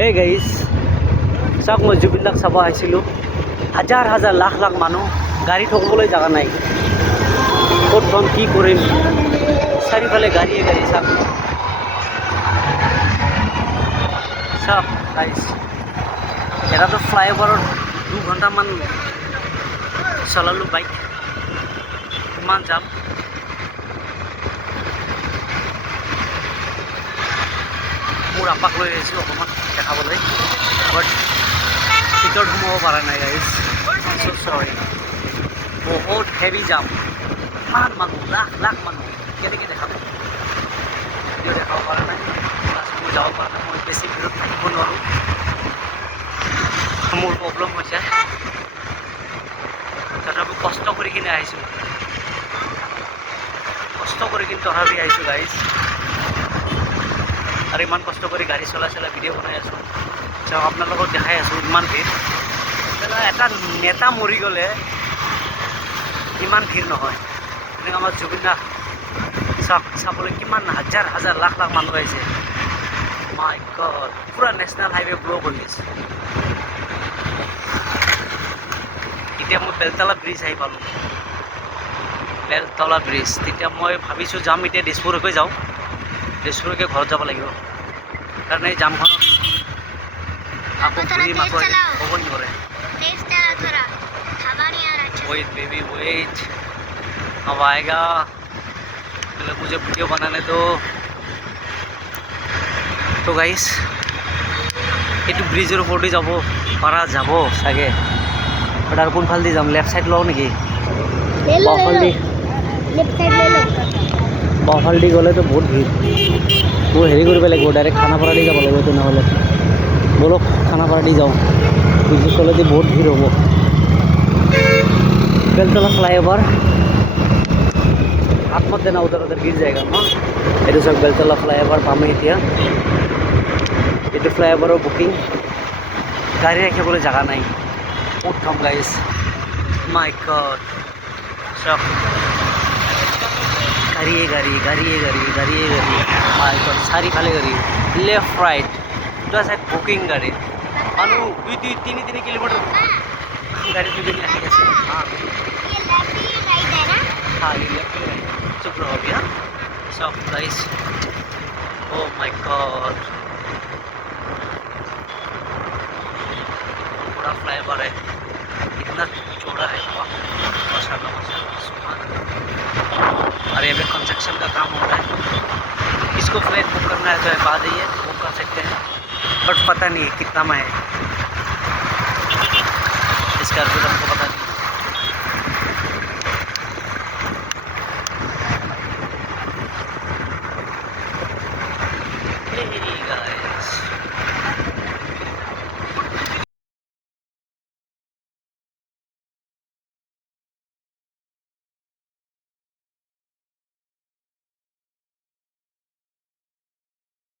Hey guys, চাওক মই জুবিনদাক চাব আহিছিলোঁ। হাজাৰ হাজাৰ লাখ লাখ মানুহ, গাড়ী থবলৈ জাগা নাই। ক'ত থম, কি কৰিম, চাৰিওফালে গাড়ীয়ে গাড়ী। চাওক চাওক গাইজ, এটাতো ফ্লাইঅভাৰত 2 ঘণ্টামান চলালোঁ বাইক, ইমান যাম। মোৰ আপাক লৈ আহিছোঁ অকণমান দেখাবলৈ, বাট ভিতৰত সোমাব পৰা নাই গাইজ। চ' চৰি, বহুত হেভি যাম, ইমান মানুহ, লাখ লাখ মানুহ, কেনেকৈ দেখাব, ভিডিঅ' দেখাব পৰা নাই। মই যাব পৰা নাই, মই বেছি ভিতৰত থাকিব নোৱাৰোঁ, মোৰ প্ৰব্লেম হৈছে। তথাপি কষ্ট কৰি কিনে আহিছোঁ, কষ্ট কৰি কিনে তথাপি আহিছোঁ গাইজ। আৰু ইমান কষ্ট কৰি গাড়ী চলাই চলাই ভিডিঅ' বনাই আছোঁ। চাওক আপোনালোকক দেখাই আছোঁ, ইমান ভিৰ। এটা নেতা মৰি গ'লে ইমান ভিৰ নহয়। এনেকৈ আমাৰ জুবিন দা চাবলৈ কিমান হাজাৰ হাজাৰ লাখ লাখ মানুহ আহিছে। মাই গড, পুৰা নেশ্যনেল হাইৱে ব্লক হৈ গৈছে। এতিয়া মই বেলতলা ব্ৰিজ আহি পালোঁ, বেলতলা ব্ৰিজ। তেতিয়া মই ভাবিছোঁ যাম, এতিয়া দিছপুৰকৈ যাওঁ, দিছপুৰকৈ ঘৰত যাব লাগিব, কাৰণ এই জামখনত আকৌ ঘূৰিম, আকৌ ক'ব নোৱাৰে। वेट बेबी वेट, अब आएगा, मतलब मुझे वीडियो बनाने दो। तो गाइस, এইটো ব্ৰিজৰ ওপৰতে যাব পৰা যাব চাগে, বাট আৰু কোনফালেদি যাম? লেফ্ট চাইড লওঁ নেকি? বাওঁফালেদি গ'লেতো বহুত ভিৰ। মোৰ হেৰি কৰিব লাগিব, ডাইৰেক্ট খানাপাৰা দি যাব লাগিব তেনেহ'লে। বলক খানাপাৰা দি যাওঁ, ব্ৰিজৰ তলেদি বহুত ভিৰ হ'ব। बेलतला फ्लाईओवर हाथ मत देना, उधर उधर गिर जाएगा ना। ये सब बेलतला फ्लाईओवर पामे এতিয়া। এইটো ফ্লাইওভাৰৰ বুকিং, গাড়ী ৰাখিবলৈ জাগা নাই। ক'ত থম গাইজ? মাই গড, চব গাড়ীয়ে গাড়ী, গাড়ীয়ে গাড়ী, গাড়ীয়ে গাড়ী। মাই গড, চাৰিফালে গাড়ী, লেফ্ট ৰাইট, দুটা চাইড বুকিং গাড়ী। মানুহ 2-3 কিলোমিটাৰ गाड़ी पे भी नहीं आएगा। हाँ, ये लेफ्ट ही राइट है ना? हाँ, ये लेफ्ट ही राइट। चुप रहो अभी। हाँ, सब गाइस, ओह माय गॉड, बड़ा फ्लाईओवर है, इतना चौड़ा है। वाह, माशाल्लाह माशाल्लाह, सुभान अल्लाह। अरे अभी कंस्ट्रक्शन का काम हो रहा है, इसको फ्लैट बुक करना है तो बाद ही है, बुक कर सकते हैं, बट पता नहीं है कितना में है। स्कॉर्पियो हमको पता नहीं। Hey guys,